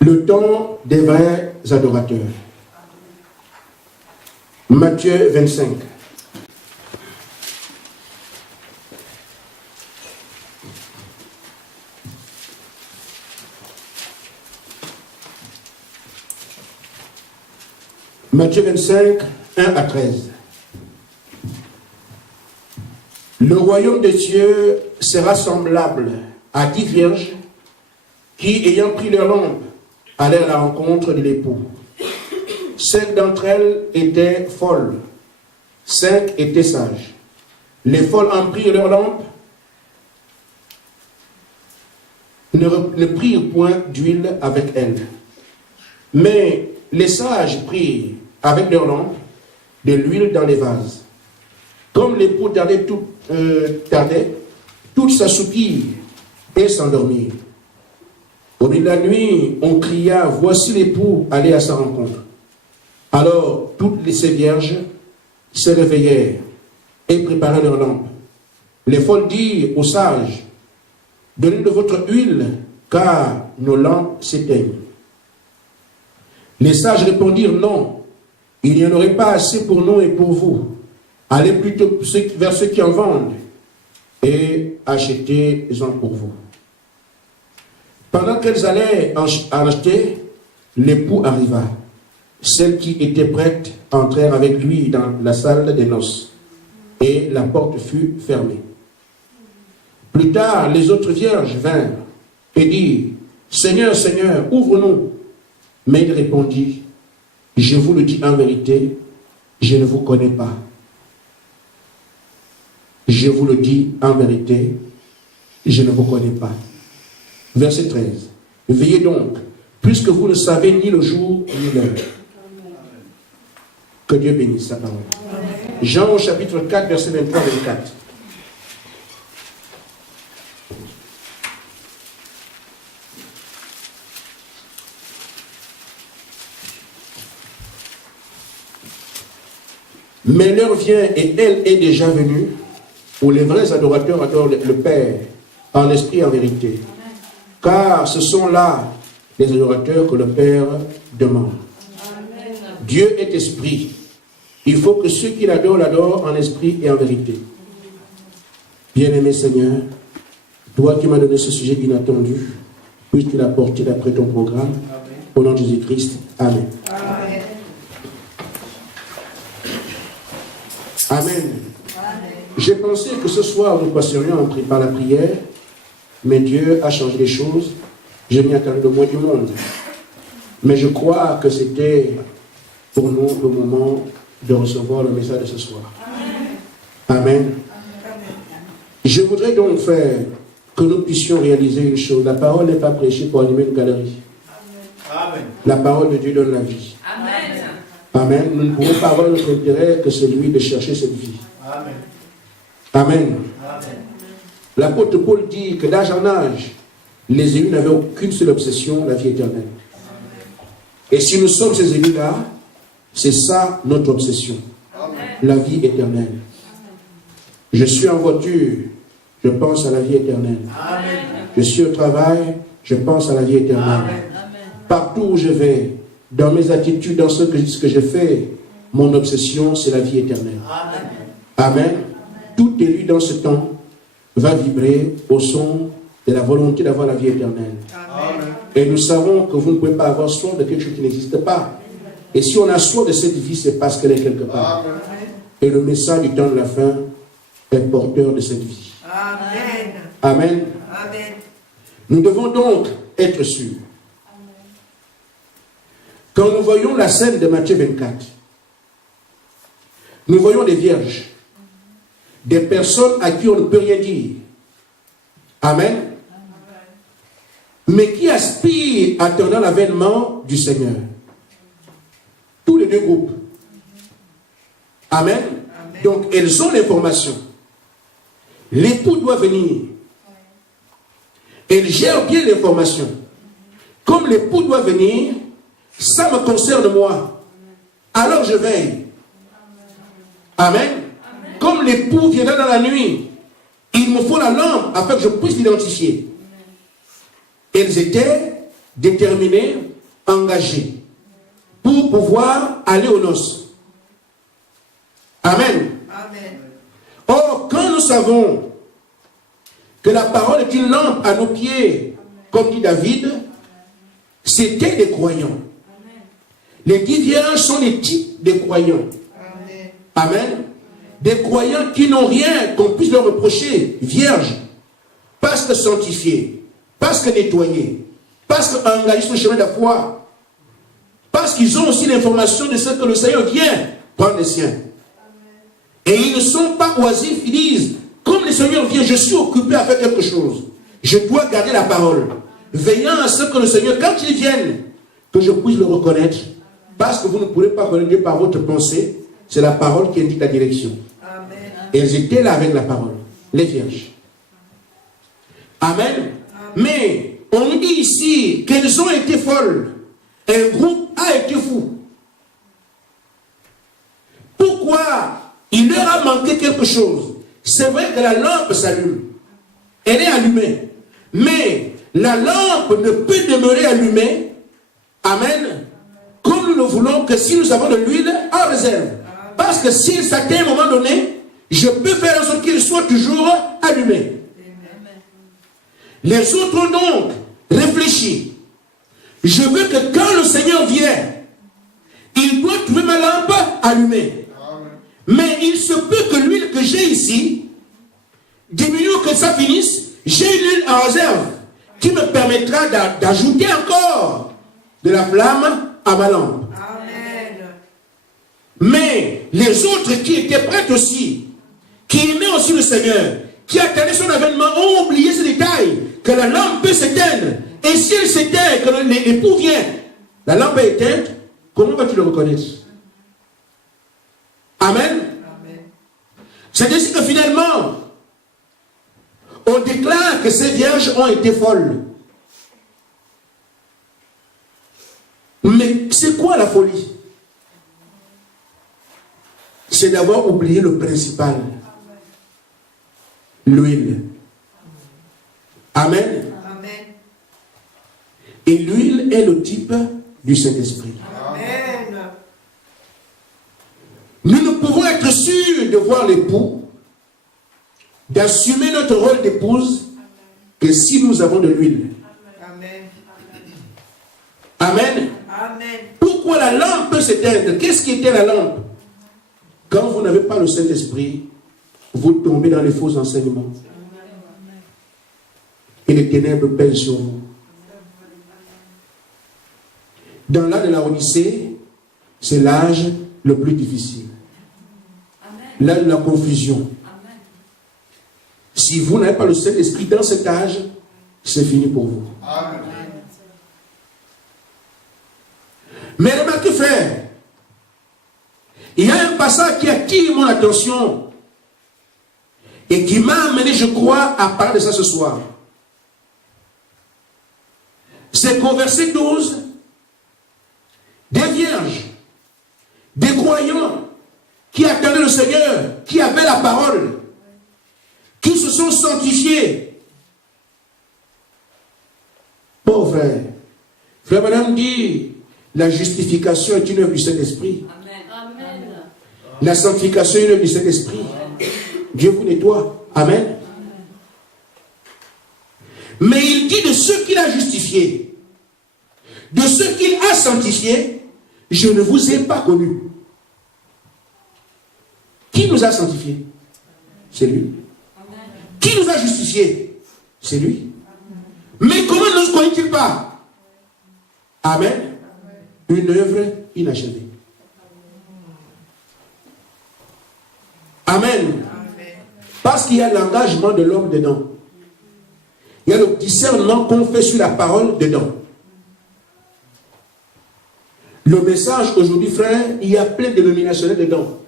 Le temps des vrais adorateurs. Matthieu 25. Matthieu 25, 1 à 13. Le royaume de Dieu sera semblable à 10 vierges qui, ayant pris leur lampe, allèrent à la rencontre de l'époux. 5 d'entre elles étaient folles, 5 étaient sages. Les folles en prirent leur lampe, ne prirent point d'huile avec elles. Mais les sages prirent avec leur lampe de l'huile dans les vases. Comme l'époux tardait, toutes s'assoupirent et s'endormirent. Au milieu de la nuit, on cria, voici l'époux, allez à sa rencontre. Alors toutes ces vierges se réveillèrent et préparèrent leurs lampes. Les folles dirent aux sages, donnez de votre huile, car nos lampes s'éteignent. Les sages répondirent, non, il n'y en aurait pas assez pour nous et pour vous. Allez plutôt vers ceux qui en vendent et achetez-en pour vous. Pendant qu'elles allaient en acheter, l'époux arriva. Celles qui étaient prêtes entrèrent avec lui dans la salle des noces, et la porte fut fermée. Plus tard, les autres vierges vinrent et dirent, Seigneur, Seigneur, ouvre-nous. Mais il répondit, je vous le dis en vérité, je ne vous connais pas. Je vous le dis en vérité, je ne vous connais pas. Verset 13. Veillez donc, puisque vous ne savez ni le jour ni l'heure. Que Dieu bénisse sa parole. Jean au chapitre 4, verset 23-24. Mais l'heure vient et elle est déjà venue où les vrais adorateurs adorent le Père en esprit et en vérité. Car ce sont là les adorateurs que le Père demande. Amen. Dieu est esprit. Il faut que ceux qui l'adorent l'adorent en esprit et en vérité. Bien-aimé Seigneur, toi qui m'as donné ce sujet inattendu, puisses-tu l'apporter d'après ton programme. Amen. Au nom de Jésus-Christ. Amen. Amen. Amen. J'ai pensé que ce soir nous passerions par la prière, mais Dieu a changé les choses. Je m'y attendais de moins du monde. Mais je crois que c'était pour nous le moment de recevoir le message de ce soir. Amen. Amen. Je voudrais donc faire que nous puissions réaliser une chose. La parole n'est pas prêchée pour animer une galerie. Amen. La parole de Dieu donne la vie. Amen. Amen. Nous ne pouvons pas avoir notre intérêt que celui de chercher cette vie. Amen. Amen. Amen. L'apôtre Paul dit que d'âge en âge, les élus n'avaient aucune seule obsession, la vie éternelle. Et si nous sommes ces élus-là, c'est ça notre obsession. Amen. La vie éternelle. Je suis en voiture, je pense à la vie éternelle. Amen. Je suis au travail, je pense à la vie éternelle. Amen. Partout où je vais, dans mes attitudes, dans ce que je fais, mon obsession, c'est la vie éternelle. Amen. Amen. Tout élu dans ce temps va vibrer au son de la volonté d'avoir la vie éternelle. Amen. Et nous savons que vous ne pouvez pas avoir soif de quelque chose qui n'existe pas. Et si on a soif de cette vie, c'est parce qu'elle est quelque part. Amen. Et le message du temps de la fin est porteur de cette vie. Amen. Amen. Amen. Nous devons donc être sûrs. Quand nous voyons la scène de Matthieu 24, nous voyons des vierges, des personnes à qui on ne peut rien dire. Amen. Mais qui aspirent attendant l'avènement du Seigneur. Tous les deux groupes. Amen. Donc, elles ont l'information. L'époux doit venir. Elles gèrent bien l'information. Comme l'époux doit venir, ça me concerne moi. Alors je veille. Amen. Comme l'époux viendra dans la nuit, il me faut la lampe afin que je puisse l'identifier. Elles étaient déterminés, engagés, pour pouvoir aller aux noces. Amen. Amen. Or, quand nous savons que la parole est une lampe à nos pieds, comme dit David, c'était des croyants. Les 10 vierges sont les types des croyants. Amen. Amen. Des croyants qui n'ont rien qu'on puisse leur reprocher, vierges, parce que sanctifiés, parce que nettoyés, parce qu'engagés sur le chemin de la foi, parce qu'ils ont aussi l'information de ce que le Seigneur vient prendre les siens. Et ils ne sont pas oisifs, ils disent, comme le Seigneur vient, je suis occupé à faire quelque chose. Je dois garder la parole. Veillant à ce que le Seigneur, quand il vienne, que je puisse le reconnaître. Parce que vous ne pourrez pas connaître Dieu par votre pensée. C'est la parole qui indique la direction. Amen. Et elles étaient là avec la parole. Les vierges. Amen. Amen. Mais on nous dit ici qu'elles ont été folles. Un groupe a été fou. Pourquoi? Il leur a manqué quelque chose. C'est vrai que la lampe s'allume. Elle est allumée. Mais la lampe ne peut demeurer allumée. Amen. Comme nous le voulons, que si nous avons de l'huile en réserve. Parce que si ça atteint un moment donné, je peux faire en sorte qu'il soit toujours allumé. Les autres ont donc réfléchi. Je veux que quand le Seigneur vient, il doit trouver ma lampe allumée. Mais il se peut que l'huile que j'ai ici diminue ou que ça finisse. J'ai une huile en réserve qui me permettra d'ajouter encore de la flamme à ma lampe. Amen. Mais les autres qui étaient prêts aussi, qui aimaient aussi le Seigneur, qui attendaient son avènement, ont oublié ce détail, que la lampe peut s'éteindre. Et si elle s'éteint, que l'époux vient, la lampe est éteinte, comment vas-tu le reconnaître? Amen. C'est ainsi que finalement, on déclare que ces vierges ont été folles. Mais c'est quoi la folie? C'est d'avoir oublié le principal. L'huile. Amen. Amen. Et l'huile est le type du Saint-Esprit. Amen. Nous ne pouvons être sûrs de voir l'époux, d'assumer notre rôle d'épouse, que si nous avons de l'huile. Amen. Amen. Amen. Pourquoi la lampe peut s'éteindre? Qu'est-ce qui était la lampe? Quand vous n'avez pas le Saint-Esprit, vous tombez dans les faux enseignements. Et les ténèbres pèsent sur vous. Dans l'âge de la Odyssée, c'est l'âge le plus difficile. L'âge de la confusion. Si vous n'avez pas le Saint-Esprit dans cet âge, c'est fini pour vous. Amen. Mais remarquez, frère, il y a un passage qui attire mon attention et qui m'a amené, je crois, à parler de ça ce soir. C'est qu'au verset 12, des vierges, des croyants qui attendaient le Seigneur, qui avaient la parole, qui se sont sanctifiés. Oh frère, frère madame dit, la justification est une œuvre du Saint-Esprit. La sanctification est une œuvre du Saint-Esprit. Dieu vous nettoie. Amen. Mais il dit de ceux qu'il a justifiés, de ceux qu'il a sanctifiés, je ne vous ai pas connus. Qui nous a sanctifiés? C'est lui. Qui nous a justifiés? C'est lui. Mais comment ne nous connaît-il pas? Amen. Une œuvre inachevée. Amen. Parce qu'il y a l'engagement de l'homme dedans. Il y a le discernement qu'on fait sur la parole dedans. Le message aujourd'hui, frère, il y a plein de dénominationnels dedans.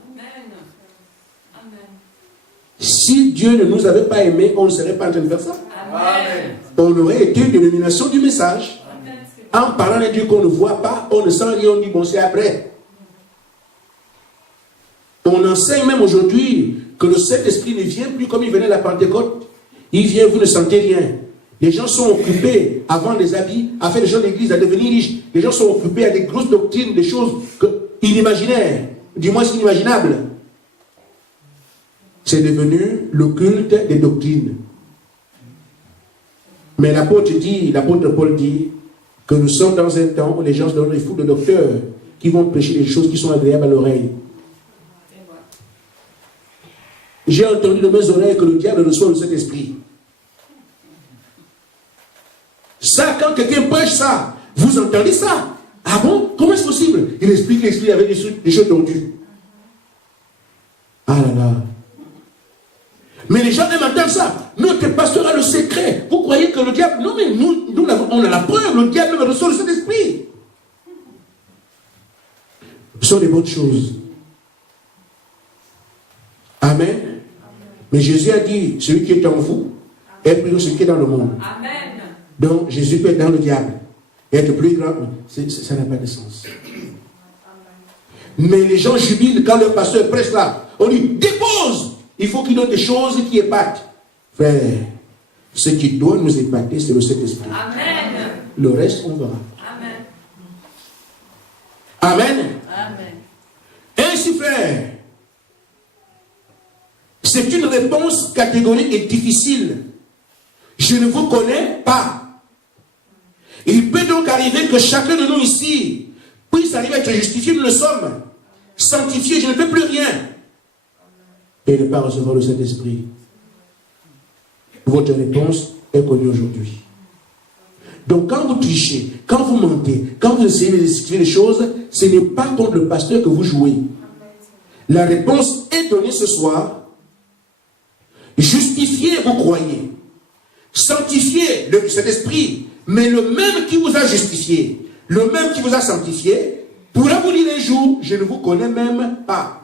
Si Dieu ne nous avait pas aimés, on ne serait pas en train de faire ça. Amen. On aurait été une dénomination du message. En parlant de Dieu qu'on ne voit pas, on ne sent rien, on dit bon, c'est après. On enseigne même aujourd'hui que le Saint-Esprit ne vient plus comme il venait à la Pentecôte. Il vient, vous ne sentez rien. Les gens sont occupés à vendre des habits, à faire les gens de l'église, à devenir riches. Les gens sont occupés à des grosses doctrines, des choses inimaginaires, du moins inimaginables. C'est devenu le culte des doctrines. Mais l'apôtre Paul dit que nous sommes dans un temps où les gens se donnent des fous de docteurs qui vont prêcher des choses qui sont agréables à l'oreille. J'ai entendu de mes oreilles que le diable reçoit le Saint-Esprit. Ça, quand quelqu'un prêche ça, vous entendez ça? Ah bon? Comment est-ce possible? Il explique l'esprit avec des choses tordues. Ah là là. Mais les gens aiment entendre ça. Notre pasteur a le secret. Vous croyez que le diable... Non, mais nous on a la preuve. Le diable même reçoit le Saint-Esprit. Ce sont des bonnes choses. Amen. Mais Jésus a dit, celui qui est en vous est plus grand que celui qui est dans le monde. Amen. Donc Jésus peut être dans le diable et être plus grand. Ça n'a pas de sens. Mais les gens jubilent quand le pasteur prêche là. On dit, dépose. Il faut qu'il donne des choses qui épatent. Frère, ce qui doit nous épater, c'est le Saint-Esprit. Amen. Le reste, on verra. Amen. Amen. Amen. Ainsi, frère, c'est une réponse catégorique et difficile. Je ne vous connais pas. Il peut donc arriver que chacun de nous ici puisse arriver à être justifié. Nous le sommes. Sanctifié, je ne peux plus rien. Et ne pas recevoir le Saint-Esprit. Votre réponse est connue aujourd'hui. Donc quand vous trichez, quand vous mentez, quand vous essayez de justifier les choses, ce n'est pas contre le pasteur que vous jouez. La réponse est donnée ce soir. Justifié, vous croyez. Sanctifié, le Saint-Esprit. Mais le même qui vous a justifié, le même qui vous a sanctifié, pourra vous dire un jour, je ne vous connais même pas.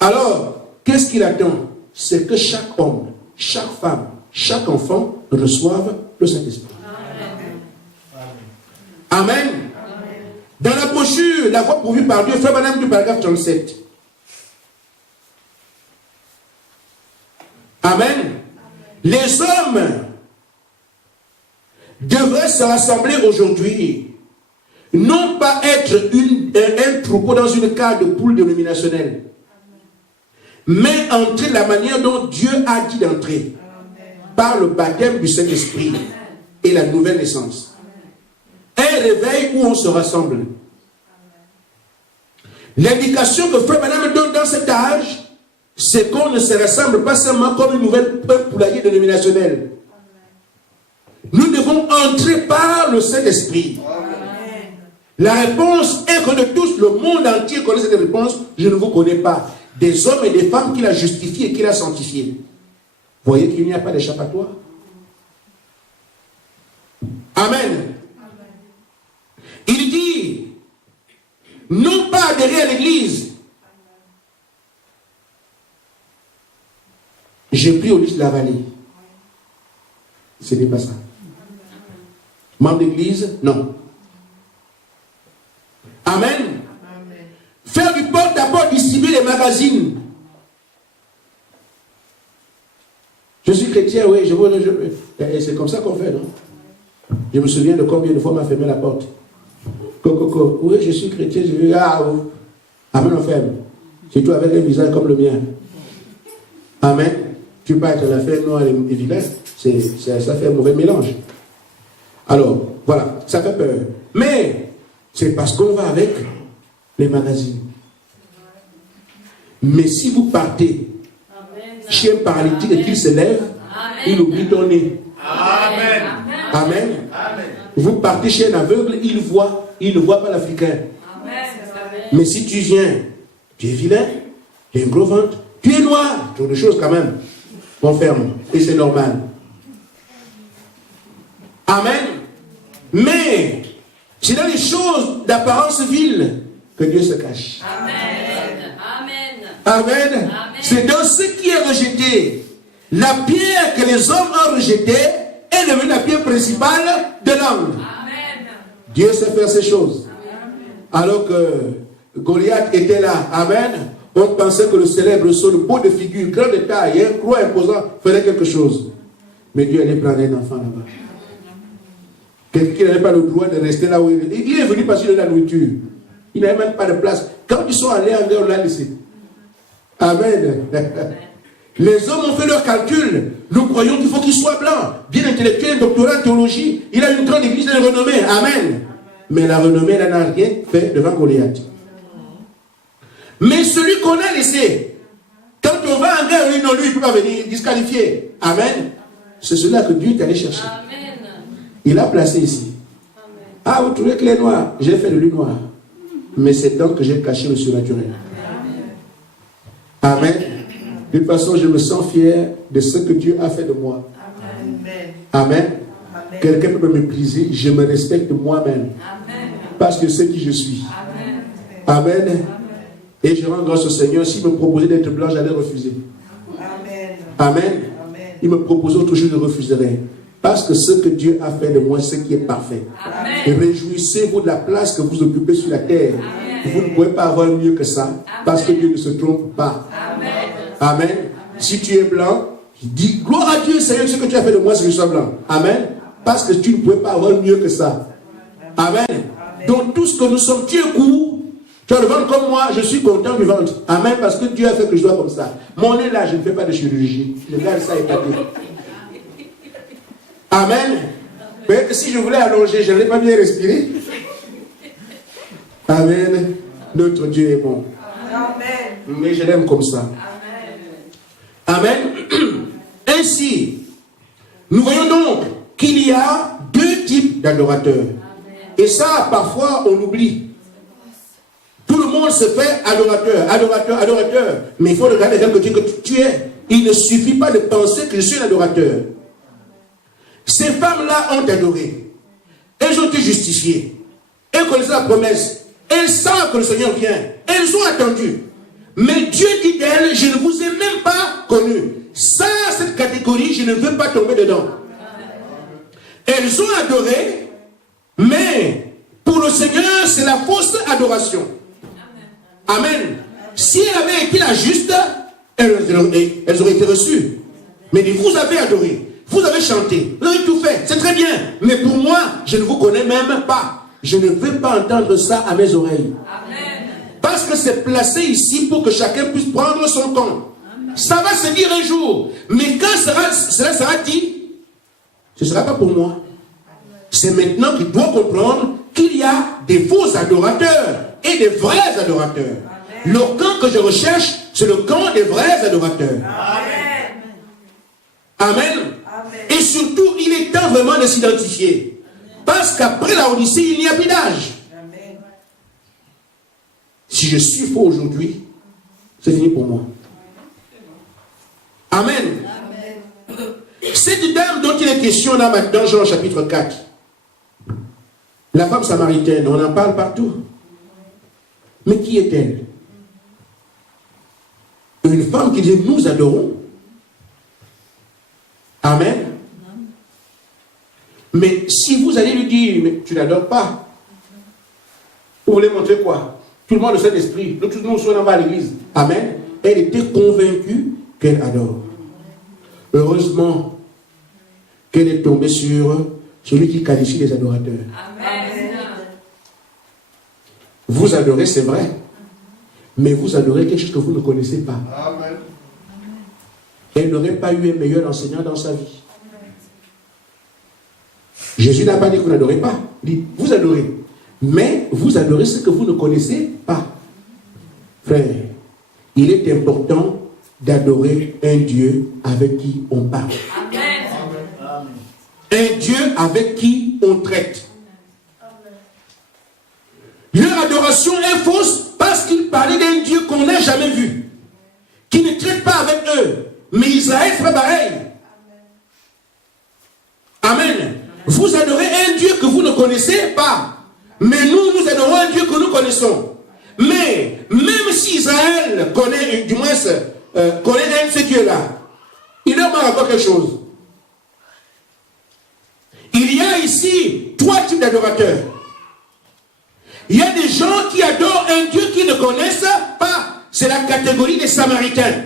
Alors, qu'est-ce qu'il attend? C'est que chaque homme, chaque femme, chaque enfant reçoive le Saint-Esprit. Amen. Amen. Dans la brochure, la voie pourvue par Dieu, frère Madame du paragraphe 37. Amen. Les hommes devraient se rassembler aujourd'hui, non pas être un troupeau dans une cage de poules dénominationnelle, mais entrer de la manière dont Dieu a dit d'entrer, par le baptême du Saint-Esprit et la nouvelle naissance. Un réveil où on se rassemble. L'indication que Frère Madame donne dans cet âge, c'est qu'on ne se rassemble pas seulement comme une nouvelle poulailler dénominationnelle. Nous devons entrer par le Saint-Esprit. La réponse est que de tous, le monde entier connaît cette réponse. Je ne vous connais pas. Des hommes et des femmes qu'il a justifiés et qu'il a sanctifiés. Vous voyez qu'il n'y a pas d'échappatoire. Amen. Il dit, non pas adhérer à l'église. J'ai pris au lys de la vallée. Ce n'est pas ça. Membre d'église, non. Amen. Amen. Faire du porte-à-porte, distribuer les magazines. Je suis chrétien, oui, c'est comme ça qu'on fait, non? Je me souviens de combien de fois on m'a fermé la porte. Coco, oui, je suis chrétien, je dis, amen, on ferme. Surtout avec un visage comme le mien. Amen. Tu peux être la femme noire et vilaine, ça fait un mauvais mélange. Alors, voilà, ça fait peur. Mais, c'est parce qu'on va avec les magazines. Mais si vous partez chez un paralytique et qu'il se lève, il oublie ton nez. Amen. Amen. Amen. Vous partez chez un aveugle, il ne voit pas l'Africain. Mais si tu viens, tu es vilain, tu as un gros ventre, tu es noir, tu as des choses quand même. On ferme, et c'est normal. Amen. Mais, c'est dans les choses d'apparence vile que Dieu se cache. Amen. Amen. Amen. Amen. C'est dans ce qui est rejeté. La pierre que les hommes ont rejetée est devenue la pierre principale de l'angle. Amen. Dieu sait faire ces choses. Amen. Alors que Goliath était là, amen, On pensait que le célèbre saule, beau de figure, grand de taille, un croix imposant, ferait quelque chose. Mais Dieu allait prendre un enfant là-bas. Quelqu'un qui n'avait pas le droit de rester là où il est. Il est venu parce qu'il a de la nourriture. Il n'avait même pas de place. Quand ils sont allés en dehors, on l'a laissé. Amen. Les hommes ont fait leur calcul. Nous croyons qu'il faut qu'il soit blanc, bien intellectuel, doctorat en théologie. Il a une grande église de renommée. Amen. Mais la renommée, elle n'a rien fait devant Goliath. Mais celui qu'on a laissé, quand on va en guerre, non, lui, il ne peut pas venir disqualifier. Amen. C'est cela que Dieu est allé chercher. Amen. Il a placé ici. Amen. Ah, vous trouvez que les noirs, j'ai fait de lui noir. Mais c'est donc que j'ai caché le surnaturel. Amen. De toute façon, je me sens fier de ce que Dieu a fait de moi. Amen. Amen. Amen. Quelqu'un peut me mépriser, je me respecte moi-même. Amen. Parce que je sais qui je suis. Amen. Amen. Et je rends grâce au Seigneur. S'il me proposait d'être blanc, j'allais refuser. Amen. Amen. Amen. Il me proposait autre chose, je refuserais. Parce que ce que Dieu a fait de moi, c'est ce qui est parfait. Et Amen. réjouissez-vous de la place que vous occupez sur la terre. Amen. Vous ne pouvez pas avoir mieux que ça. Parce que Dieu ne se trompe pas. Amen. Amen. Si tu es blanc, dis gloire à Dieu, Seigneur, ce que tu as fait de moi, c'est que je sois blanc. Amen. Parce que tu ne pouvais pas avoir mieux que ça. Amen. Donc tout ce que nous sommes, tu es court. Tu as le ventre comme moi, je suis content du ventre. Amen, parce que Dieu a fait que je sois comme ça. Mon nez là, je ne fais pas de chirurgie. Je garde ça épaté. Amen. Mais si je voulais allonger, je n'allais pas bien respirer. Amen. Notre Dieu est bon. Amen. Mais je l'aime comme ça. Amen. Ainsi, nous voyons donc qu'il y a deux types d'adorateurs. Et ça, parfois, on oublie. Tout le monde se fait adorateur, adorateur, adorateur. Mais il faut regarder quelque chose que tu es. Il ne suffit pas de penser que je suis un adorateur. Ces femmes-là ont adoré. Elles ont été justifiées. Elles connaissaient la promesse. Elles savent que le Seigneur vient. Elles ont attendu. Mais Dieu dit d'elles, je ne vous ai même pas connu. Ça, cette catégorie, je ne veux pas tomber dedans. Elles ont adoré, mais pour le Seigneur, c'est la fausse adoration. Amen. Si elle avait été la juste, elles auraient été reçues. Mais vous avez adoré, vous avez chanté, vous avez tout fait, c'est très bien. Mais pour moi, je ne vous connais même pas. Je ne veux pas entendre ça à mes oreilles. Amen. Parce que c'est placé ici pour que chacun puisse prendre son compte. Ça va se dire un jour. Mais quand cela sera dit, ce ne sera pas pour moi. C'est maintenant qu'il doit comprendre qu'il y a des faux adorateurs et des vrais adorateurs. Amen. Le camp que je recherche, c'est le camp des vrais adorateurs. Amen. Amen. Amen. Et surtout, il est temps vraiment de s'identifier. Parce qu'après la Odyssée, il n'y a plus d'âge. Amen. Si je suis faux aujourd'hui, c'est fini pour moi. Amen. Amen. Cette dame dont il est question là maintenant, Jean chapitre 4, la femme samaritaine, on en parle partout. Mais qui est-elle? Une femme qui dit, nous adorons. Amen. Mais si vous allez lui dire, mais tu n'adores pas, vous voulez montrer quoi? Tout le monde le Saint-Esprit, nous tout le monde sommes à l'église. Amen. Elle était convaincue qu'elle adore. Heureusement qu'elle est tombée sur celui qui qualifie les adorateurs. Amen. Vous adorez, c'est vrai. Mais vous adorez quelque chose que vous ne connaissez pas. Amen. Elle n'aurait pas eu un meilleur enseignant dans sa vie. Jésus n'a pas dit que vous n'adorez pas. Il dit, vous adorez. Mais vous adorez ce que vous ne connaissez pas. Frère, il est important d'adorer un Dieu avec qui on parle. Amen. Un Dieu avec qui on traite. Leur adoration est fausse parce qu'ils parlaient d'un Dieu qu'on n'a jamais vu, qui ne traite pas avec eux. Mais Israël ferait pareil. Amen. Vous adorez un Dieu que vous ne connaissez pas. Mais nous adorons un Dieu que nous connaissons. Mais même si Israël connaît, du moins, connaît un de ces dieux-là, il leur manque encore quelque chose. Il y a ici 3 types d'adorateurs. Il y a des gens qui adorent un Dieu qu'ils ne connaissent pas. c'est la catégorie des Samaritains.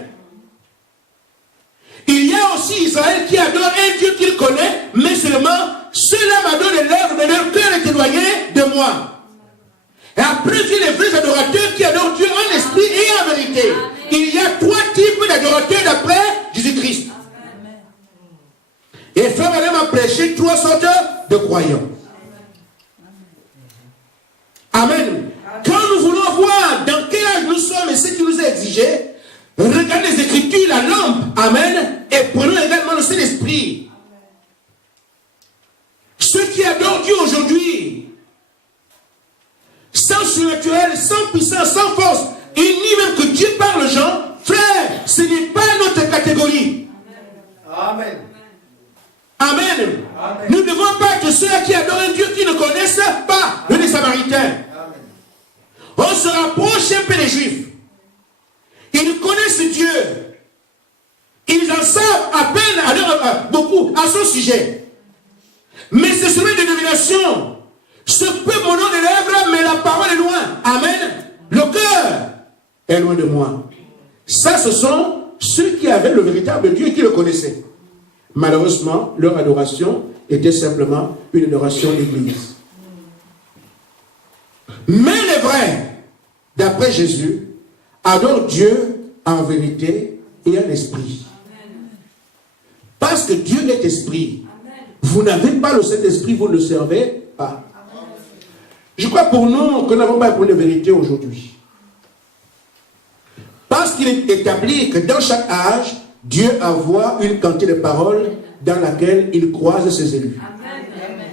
Il y a aussi Israël qui adore un Dieu qu'il connaît, mais seulement ceux-là m'adorent les lèvres, mais leur cœur est éloigné de moi. Et après, il y a les vrais adorateurs qui adorent Dieu en esprit et en vérité. Il y a 3 types d'adorateurs d'après Jésus-Christ. Et Frère Madame a prêché 3 sortes de croyants. Amen. Quand nous voulons voir dans quel âge nous sommes et ce qui nous est exigé, regardez les Écritures, la lampe. Amen. Et prenons également le Saint-Esprit. Ceux qui adorent Dieu aujourd'hui, sans surnaturel, sans puissance, sans force, il nie même que Dieu parle aux gens, frère, ce n'est pas notre catégorie. Amen. Amen. Amen. Nous ne devons pas être ceux qui adorent un Dieu qui ne connaissent pas, les Samaritains. Amen. On se rapproche un peu des Juifs. Ils connaissent Dieu. Ils en savent à peine beaucoup à son sujet. Mais c'est sur une dénomination. Ce peut mon nom des lèvres, mais la parole est loin. Amen. Le cœur est loin de moi. Ça, ce sont ceux qui avaient le véritable Dieu et qui le connaissaient. Malheureusement, leur adoration était simplement une adoration d'église. Mais les vrais, d'après Jésus, adorent Dieu en vérité et en esprit. Parce que Dieu est esprit. Vous n'avez pas le Saint-Esprit, vous ne le servez pas. Je crois pour nous que nous n'avons pas pour la vérité aujourd'hui. Parce qu'il est établi que dans chaque âge, Dieu envoie une quantité de paroles dans laquelle il croise ses élus. Amen.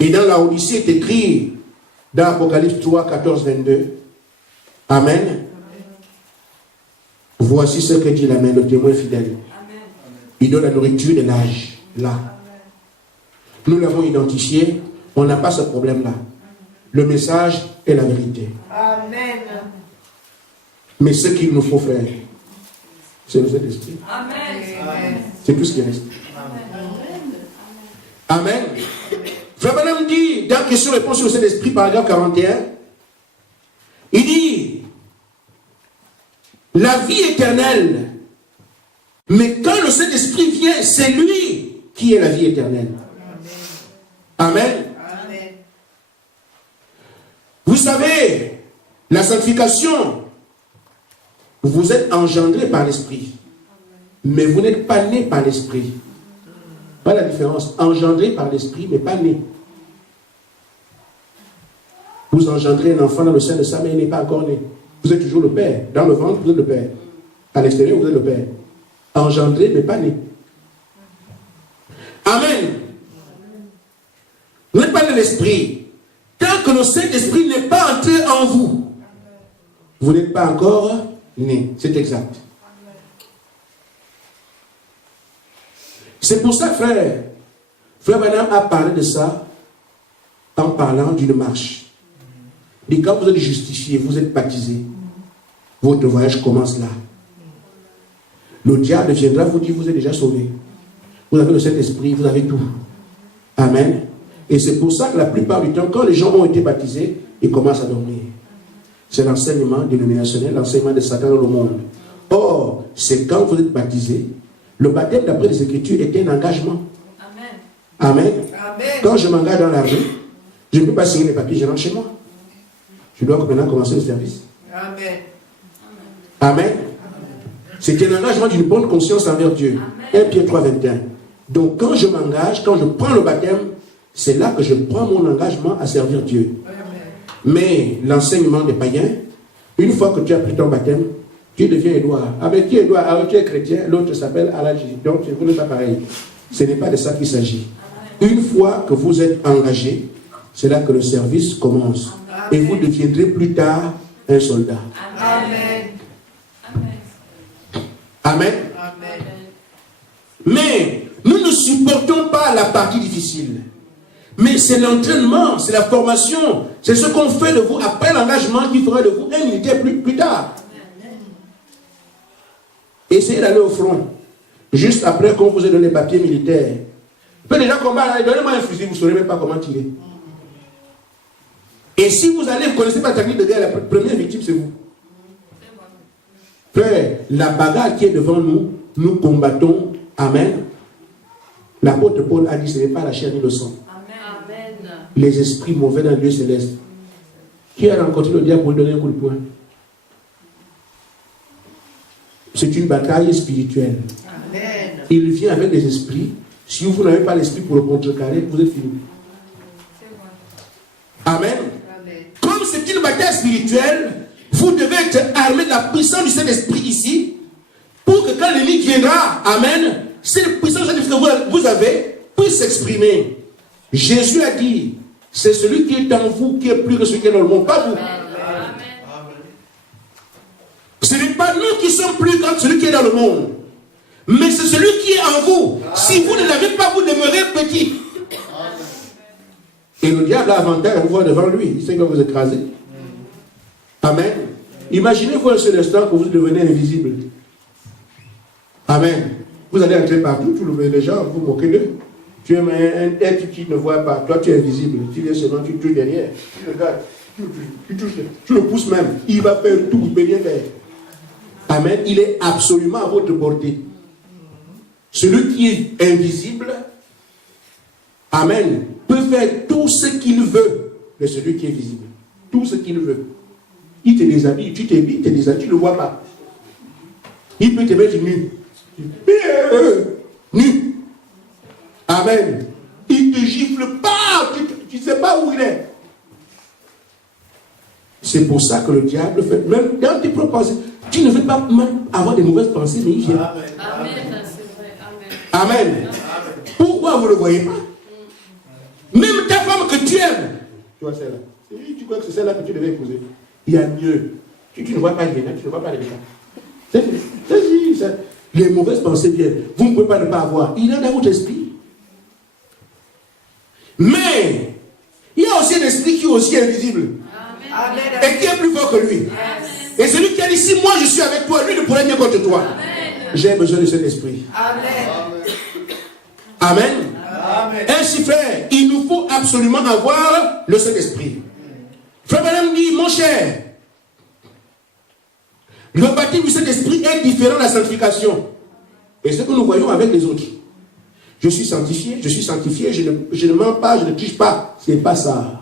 Et dans la Odyssée est écrit dans Apocalypse 3, 14, 22. Amen. Amen. Voici ce que dit l'Amen, le témoin fidèle. Amen. Il donne la nourriture de l'âge. Là. Nous l'avons identifié. On n'a pas ce problème-là. Le message est la vérité. Amen. Mais ce qu'il nous faut faire, c'est le Saint-Esprit. Amen. C'est tout ce qui reste. Amen. Frère Branham dit, dans question-réponse sur le Saint-Esprit, paragraphe 41, il dit, la vie éternelle, mais quand le Saint-Esprit vient, c'est lui qui est la vie éternelle. Amen. Amen. Vous savez, la sanctification, vous êtes engendré par l'Esprit. Mais vous n'êtes pas né par l'Esprit. Pas la différence. Engendré par l'Esprit, mais pas né. Vous engendrez un enfant dans le sein de sa mère, il n'est pas encore né. Vous êtes toujours le Père. Dans le ventre, vous êtes le Père. À l'extérieur, vous êtes le Père. Engendré, mais pas né. Amen. Vous n'êtes pas de l'Esprit. Tant que le Saint-Esprit n'est pas entré en vous, vous n'êtes pas encore né. C'est exact. C'est pour ça, frère Branham a parlé de ça en parlant d'une marche. Et quand vous êtes justifié, vous êtes baptisé, votre voyage commence là. Le diable viendra vous dire, vous êtes déjà sauvé. Vous avez le Saint-Esprit, vous avez tout. Amen. Et c'est pour ça que la plupart du temps, quand les gens ont été baptisés, ils commencent à dormir. C'est l'enseignement dénominationnel, l'enseignement de Satan dans le monde. Or, c'est quand vous êtes baptisé, le baptême d'après les Écritures est un engagement. Amen. Amen. Amen. Quand je m'engage dans la rue, je ne peux pas signer mes papiers, je rentre chez moi. Je dois maintenant commencer le service. Amen. Amen. C'est un engagement d'une bonne conscience envers Dieu. 1 Pierre 3, 21. Donc quand je m'engage, quand je prends le baptême, c'est là que je prends mon engagement à servir Dieu. Amen. Mais l'enseignement des païens, une fois que tu as pris ton baptême, tu deviens Édouard. Avec qui Édouard? Alors tu es chrétien, l'autre s'appelle Aladji. Donc vous n'êtes pas pareil. Ce n'est pas de ça qu'il s'agit. Une fois que vous êtes engagé, c'est là que le service commence. Amen. Et vous deviendrez plus tard un soldat. Amen. Amen. Amen. Mais nous ne supportons pas la partie difficile. Mais c'est l'entraînement, c'est la formation, c'est ce qu'on fait de vous après l'engagement qui fera de vous un militaire plus tard. Essayez d'aller au front. Juste après qu'on vous ait donné les papiers militaires. Peu déjà combattre, donnez-moi un fusil, vous ne saurez même pas comment tirer. Et si vous allez, vous ne connaissez pas la technique de guerre, la première victime c'est vous. Frère, la bagarre qui est devant nous, nous combattons. Amen. L'apôtre Paul a dit, ce n'est pas la chair ni le sang. Amen. Les esprits mauvais dans le lieu céleste. Qui a rencontré le diable pour lui donner un coup de poing? C'est une bataille spirituelle. Amen. Il vient avec des esprits. Si vous n'avez pas l'esprit pour le contrecarrer, vous êtes fini. Amen. Amen. Comme c'est une bataille spirituelle, vous devez être armé de la puissance du Saint-Esprit ici, pour que quand l'ennemi viendra, amen, cette puissance que vous avez puisse s'exprimer. Jésus a dit, c'est celui qui est en vous qui est plus que celui qui est dans le monde, pas vous. Ce n'est pas nous qui sommes plus grands que celui qui est dans le monde, mais c'est celui qui est en vous. Si vous ne l'avez pas, vous demeurez petit. Et le diable a avantage à vous voir devant lui. Il sait qu'il va vous écraser. Amen. Imaginez-vous un seul instant que vous devenez invisible. Amen. Vous allez entrer partout, les gens, vous moquez d'eux. Tu es un être qui ne voit pas. Toi, tu es invisible. Tu viens seulement, tu touches derrière. Tu regardes. Tu le pousses même. Il va faire tout. Il peut rien faire. Amen. Il est absolument à votre portée. Celui qui est invisible, amen, peut faire tout ce qu'il veut de celui qui est visible. Tout ce qu'il veut. Il te déshabille, tu t'habilles, il te déshabille, tu ne le vois pas. Il peut te mettre nu. Nu. Amen. Il ne te gifle pas, tu ne sais pas où il est. C'est pour ça que le diable fait, même dans tes propres pensées, tu ne veux pas même avoir des mauvaises pensées, mais il vient. Amen. C'est vrai. Amen. Amen. Pourquoi vous ne le voyez pas? Même ta femme que tu aimes, tu vois celle-là. Tu crois que c'est celle-là que tu devais épouser. Il y a mieux. Tu ne vois pas les tu ne vois pas les gens. Les mauvaises pensées viennent. Vous ne pouvez pas ne pas avoir. Il y en a dans votre esprit. Mais, il y a aussi un esprit qui est aussi invisible. Amen. Et qui est plus fort que lui. Et celui qui a dit, si moi je suis avec toi, lui ne pourrait venir contre toi. J'ai besoin de cet esprit. Amen. Amen. Amen. Ainsi, frère, il nous faut absolument avoir le Saint-Esprit. Frère Madame dit, mon cher, le baptême du Saint-Esprit est différent de la sanctification. Et ce que nous voyons avec les autres. Je suis sanctifié, je ne mens pas, je ne triche pas. Ce n'est pas ça.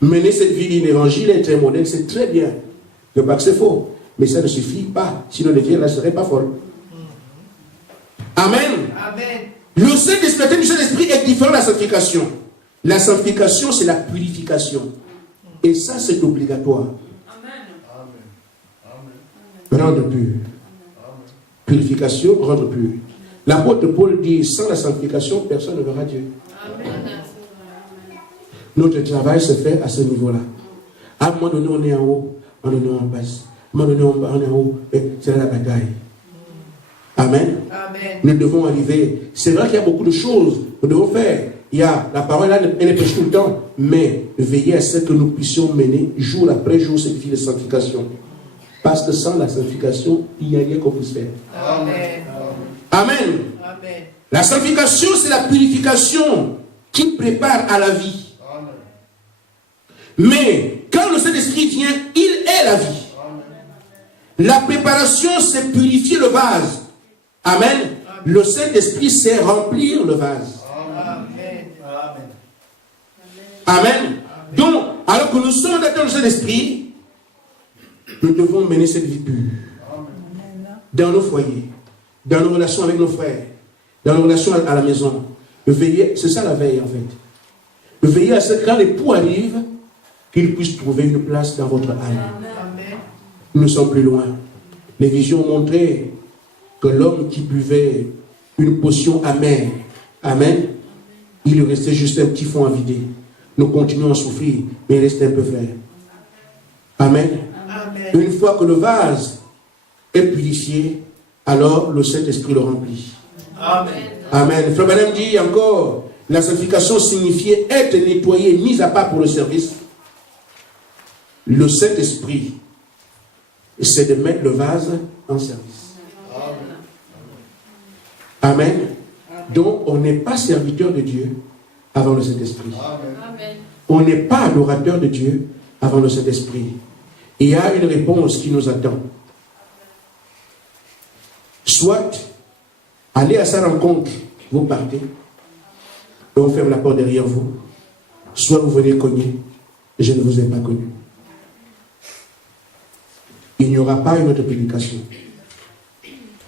Mener cette vie in évangile, être un modèle, c'est très bien. Ne pas que c'est faux. Mais ça ne suffit pas. Sinon, les vieilles ne seraient pas folles. Amen. Amen. Le Saint-Esprit du Saint-Esprit est différent de la sanctification. La sanctification, c'est la purification. Et ça, c'est obligatoire. Rendre pur. Purification, rendre pur. L'apôtre Paul dit, sans la sanctification, personne ne verra Dieu. Notre travail se fait à ce niveau-là. À un moment donné, on est en haut, à un moment donné, on est en bas. À un moment donné, on est en haut, c'est la bataille. Amen. Amen. Nous devons arriver. C'est vrai qu'il y a beaucoup de choses que nous devons faire. Il y a la parole, elle est prêchée tout le temps. Mais veillez à ce que nous puissions mener jour après jour cette vie de sanctification. Parce que sans la sanctification, il n'y a rien qu'on puisse faire. Amen. Amen. Amen. La sanctification, c'est la purification qui prépare à la vie. Mais quand le Saint-Esprit vient, il est la vie. La préparation, c'est purifier le vase. Amen. Le Saint-Esprit, c'est remplir le vase. Amen. Amen. Donc, alors que nous sommes dans le Saint-Esprit, nous devons mener cette vie pure. Dans nos foyers, dans nos relations avec nos frères, dans nos relations à la maison. Veiller, c'est ça la veille en fait. Veiller à ce que quand l'époux arrive, qu'il puisse trouver une place dans votre âme. Amen. Nous ne sommes plus loin. Les visions ont montré que l'homme qui buvait une potion amère, amen, il lui restait juste un petit fond à vider. Nous continuons à souffrir, mais il restait un peu frère. Amen. Amen. Une fois que le vase est purifié, alors le Saint-Esprit le remplit. Amen. Amen. Frère Madame dit encore, la sanctification signifiait être nettoyé, mis à part pour le service. Le Saint-Esprit, c'est de mettre le vase en service. Amen. Donc, on n'est pas serviteur de Dieu avant le Saint-Esprit. On n'est pas adorateur de Dieu avant le Saint-Esprit. il y a une réponse qui nous attend. Soit, allez à sa rencontre, vous partez, et on ferme la porte derrière vous. Soit vous venez cogner, je ne vous ai pas connu. Il n'y aura pas une autre prédication.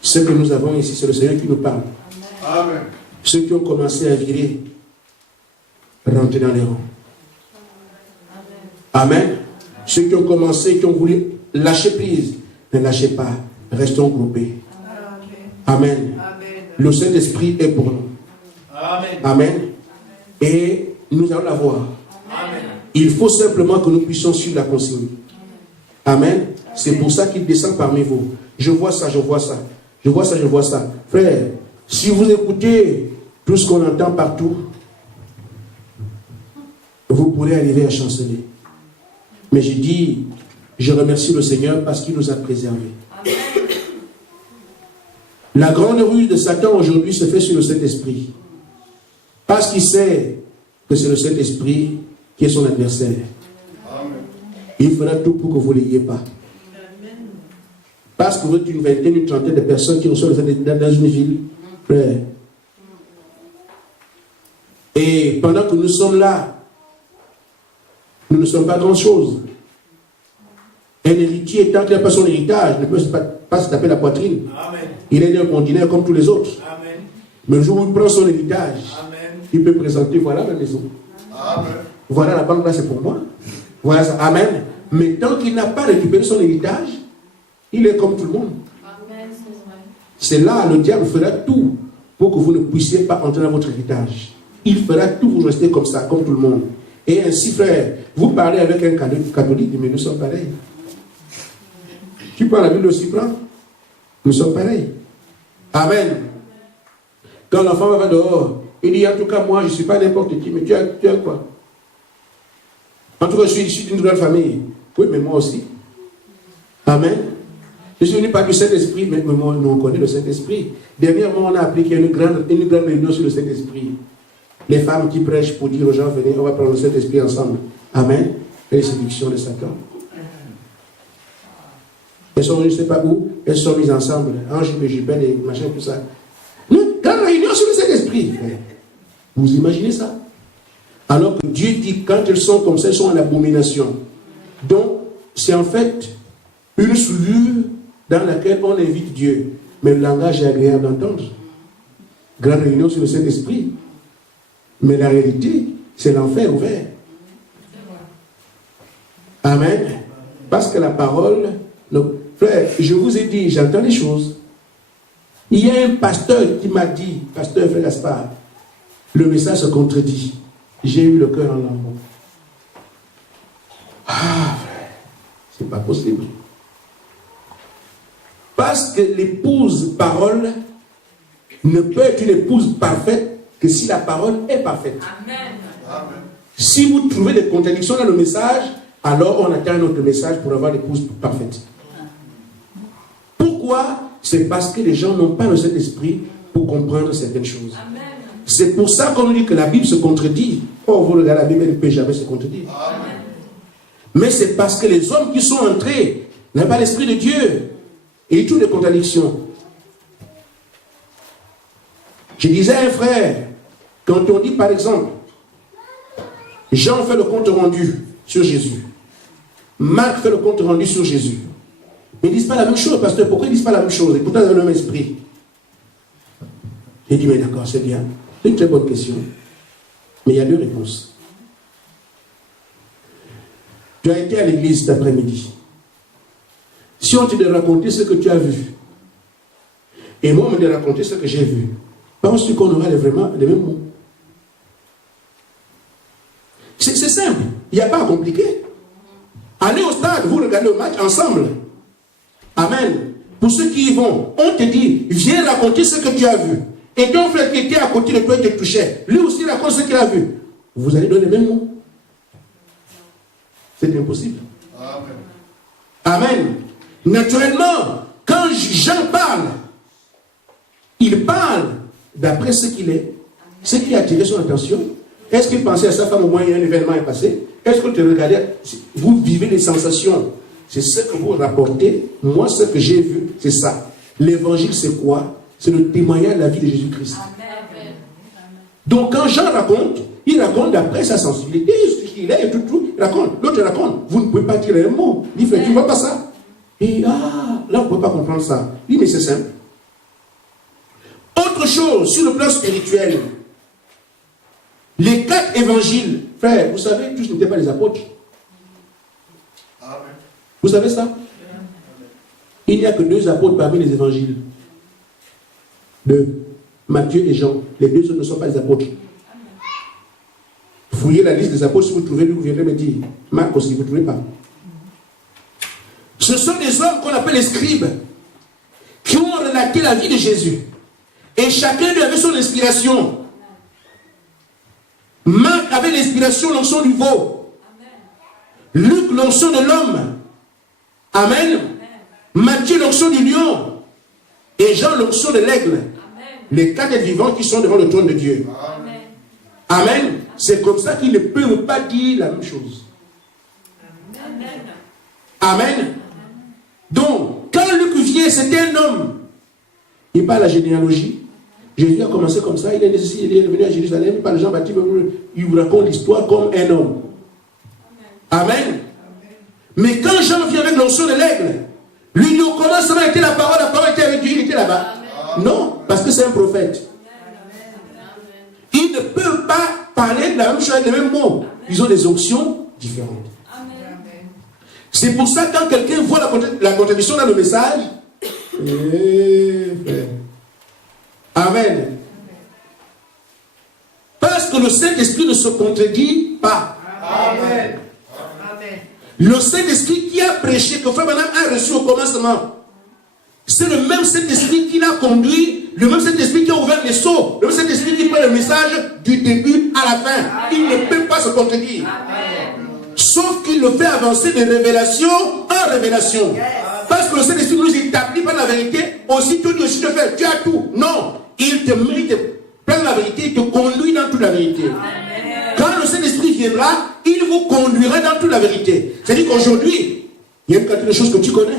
Ce que nous avons ici, c'est le Seigneur qui nous parle. Amen. Ceux qui ont commencé à virer, rentrez dans les rangs. Amen. Ceux qui ont commencé, qui ont voulu lâcher prise, ne lâchez pas. Restons groupés. Amen. Le Saint-Esprit est pour nous. Amen. Amen. Et nous allons la voir. Amen. Il faut simplement que nous puissions suivre la consigne. Amen. C'est pour ça qu'il descend parmi vous. Je vois ça, je vois ça. Je vois ça, je vois ça. Frère, si vous écoutez tout ce qu'on entend partout, vous pourrez arriver à chanceler. Mais j'ai dit, je remercie le Seigneur parce qu'il nous a préservés. La grande ruse de Satan aujourd'hui se fait sur le Saint-Esprit. Parce qu'il sait que c'est le Saint-Esprit qui est son adversaire. Amen. Il fera tout pour que vous ne l'ayez pas. Parce que vous êtes une vingtaine, une trentaine de personnes qui reçoivent le Saint-Esprit dans une ville. Frère. Et pendant que nous sommes là, nous ne sommes pas grand-chose. Un héritier, tant qu'il n'a pas son héritage, ne peut pas se taper la poitrine. Amen. Il est d'un ordinaire comme tous les autres. Amen. Mais le jour où il prend son héritage, Amen. il peut présenter, voilà ma maison. Amen. Voilà la banque là, c'est pour moi. Voilà ça. Amen. Mais tant qu'il n'a pas récupéré son héritage, il est comme tout le monde. Amen, c'est vrai. C'est là, le diable fera tout pour que vous ne puissiez pas entrer dans votre héritage. Il fera tout pour rester comme ça, comme tout le monde. Et ainsi, frère, vous parlez avec un catholique, mais nous sommes pareils. Tu prends la Bible aussi, prends. Nous sommes pareils. Amen. Quand l'enfant va dehors, il dit, en tout cas, moi, je ne suis pas n'importe qui, mais tu as quoi? En tout cas, je suis issu d'une grande famille. Oui, mais moi aussi. Amen. Je suis venu par du Saint-Esprit, mais moi, nous, on connaît le Saint-Esprit. Dernièrement, on a appris qu'il y a une grande réunion sur le Saint-Esprit. Les femmes qui prêchent pour dire aux gens, venez, on va prendre le Saint-Esprit ensemble. Amen. Et les séductions de Satan. Elles sont, je ne sais pas où, elles sont mises ensemble. Ange, Jupel et machin, tout ça. Nous, grande réunion sur le Saint-Esprit. Vous imaginez ça? Alors que Dieu dit, quand elles sont comme ça, elles sont en abomination. Donc, c'est en fait une souillure dans laquelle on invite Dieu. Mais le langage est agréable d'entendre. Grande réunion sur le Saint-Esprit. Mais la réalité, c'est l'enfer ouvert. Amen. Parce que la parole... Frère, je vous ai dit, j'entends les choses. Il y a un pasteur qui m'a dit, pasteur Frère Gaspard, le message se contredit. J'ai eu le cœur en lambeaux. Ah, frère, c'est pas possible. Parce que l'épouse parole ne peut être une épouse parfaite que si la parole est parfaite. Amen. Amen. Si vous trouvez des contradictions dans le message, alors on attend un autre message pour avoir l'épouse parfaite. Pourquoi? C'est parce que les gens n'ont pas le Saint-Esprit pour comprendre certaines choses. Amen. C'est pour ça qu'on dit que la Bible se contredit. Oh, vous regardez la Bible, elle ne peut jamais se contredire. Amen. Mais c'est parce que les hommes qui sont entrés n'ont pas l'Esprit de Dieu. Et ils trouvent des contradictions. Je disais à un frère, quand on dit par exemple, Jean fait le compte rendu sur Jésus, Marc fait le compte rendu sur Jésus. Mais ils ne disent pas la même chose, pasteur. Pourquoi ils ne disent pas la même chose? Et pourtant, ils ont le même esprit. J'ai dit, mais d'accord, c'est bien. C'est une très bonne question. Mais il y a deux réponses. Tu as été à l'église cet après-midi. Si on te dit de raconter ce que tu as vu, et moi, on me dit de raconter ce que j'ai vu, penses-tu qu'on aura vraiment les mêmes mots? C'est simple. Il n'y a pas à compliquer. Allez au stade, vous regardez le match ensemble. Amen. Pour ceux qui y vont, on te dit, viens raconter ce que tu as vu. Et ton frère qui était à côté de toi et te touchait, lui aussi raconte ce qu'il a vu. Vous allez donner les mêmes mots. C'est impossible. Amen. Amen. Naturellement, quand Jean parle, il parle d'après ce qu'il est, ce qui a attiré son attention. Est-ce qu'il pensait à sa femme au moins un événement est passé? Est-ce que tu regardais, vous vivez les sensations c'est ce que vous rapportez. Moi, ce que j'ai vu, c'est ça. L'évangile, c'est quoi? C'est le témoignage de la vie de Jésus-Christ. Amen. Donc, quand Jean raconte, il raconte d'après sa sensibilité. Il est tout, il raconte. L'autre raconte. Vous ne pouvez pas dire un mot. Il fait, tu ne vois pas ça? Et là, on ne peut pas comprendre ça. Il dit, mais c'est simple. Autre chose, sur le plan spirituel, les 4 évangiles, frère, vous savez, tous n'étaient pas les apôtres. Amen. Vous savez ça? Il n'y a que 2 apôtres parmi les évangiles. 2. Matthieu et Jean. Les 2 autres ne sont pas les apôtres. Fouillez la liste des apôtres, si vous trouvez, vous viendrez me dire. Marc aussi, vous ne trouvez pas. Ce sont des hommes qu'on appelle les scribes, qui ont relaté la vie de Jésus. Et chacun d'eux avait son inspiration. Marc avait l'inspiration, l'onction du veau. Luc, l'onction de l'homme. Amen. Matthieu, l'onction du lion. Et Jean, l'onction de l'aigle. Les 4 êtres vivants qui sont devant le trône de Dieu. Amen. Amen. C'est comme ça qu'ils ne peuvent pas dire la même chose. Amen. Donc, quand Luc vient, c'était un homme. Il parle la généalogie. Jésus a commencé comme ça. Il est venu à Jérusalem. Il parle de Jean-Baptiste. Il vous raconte l'histoire comme un homme. Amen. Mais quand Jean vient avec l'onction de l'aigle, lui, au commencement était la parole était avec Dieu, il était là-bas. Non, parce que c'est un prophète. Ils ne peuvent pas parler de la même chose avec les mêmes mots. Ils ont des options différentes. C'est pour ça que quand quelqu'un voit la contradiction dans le message, Amen. Parce que le Saint-Esprit ne se contredit pas. Amen. Le Saint-Esprit qui a prêché, que Frère Branham a reçu au commencement, c'est le même Saint-Esprit qui l'a conduit, le même Saint-Esprit qui a ouvert les sceaux, le même Saint-Esprit qui prend le message du début à la fin. Il ne peut pas se contredire. Sauf qu'il le fait avancer de révélation en révélation. Parce que le Saint-Esprit nous établit par la vérité, aussitôt dit aussi te fait, tu as tout. Non, il te met, il te prend la vérité, il te conduit dans toute la vérité. Quand le Saint-Esprit viendra, il vous conduira dans toute la vérité. C'est-à-dire qu'aujourd'hui, il y a une quantité de choses que tu connais.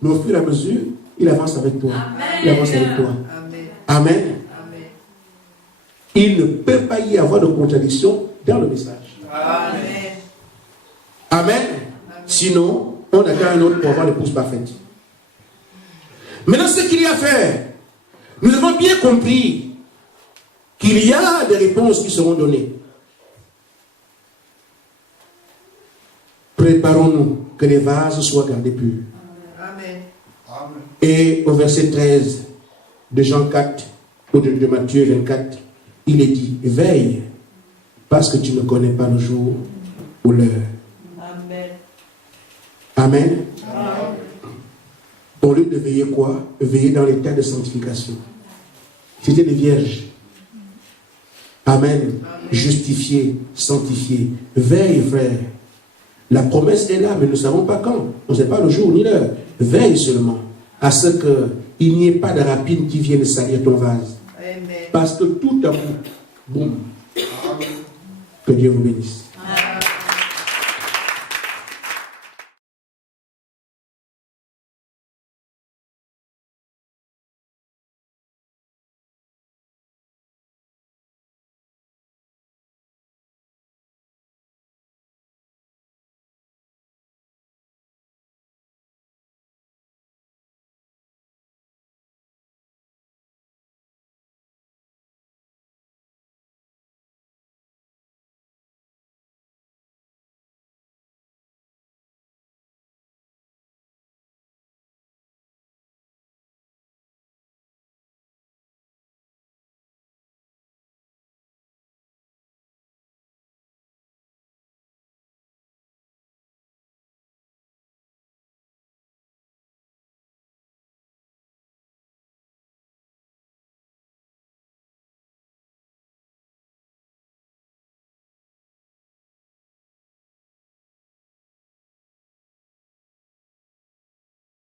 Mais au fur et à mesure, il avance avec toi. Il avance avec toi. Amen. Il ne peut pas y avoir de contradiction dans le message. Amen. Sinon, on attend un autre pour avoir l'épouse parfaite. Maintenant, ce qu'il y a à faire, nous avons bien compris qu'il y a des réponses qui seront données. Préparons-nous que les vases soient gardés purs. Amen. Et au verset 13 de Jean 4, ou de Matthieu 24, il est dit, veille, parce que tu ne connais pas le jour ou l'heure. Amen. Amen. Au lieu de veiller quoi? Veiller dans l'état de sanctification. C'était des vierges. Amen. Justifiés, sanctifiés. Veille, frère. La promesse est là, mais nous ne savons pas quand. On ne sait pas le jour ni l'heure. Veille seulement à ce qu'il n'y ait pas de rapine qui vienne salir ton vase. Amen. Parce que tout à coup, boum. Que Dieu vous bénisse.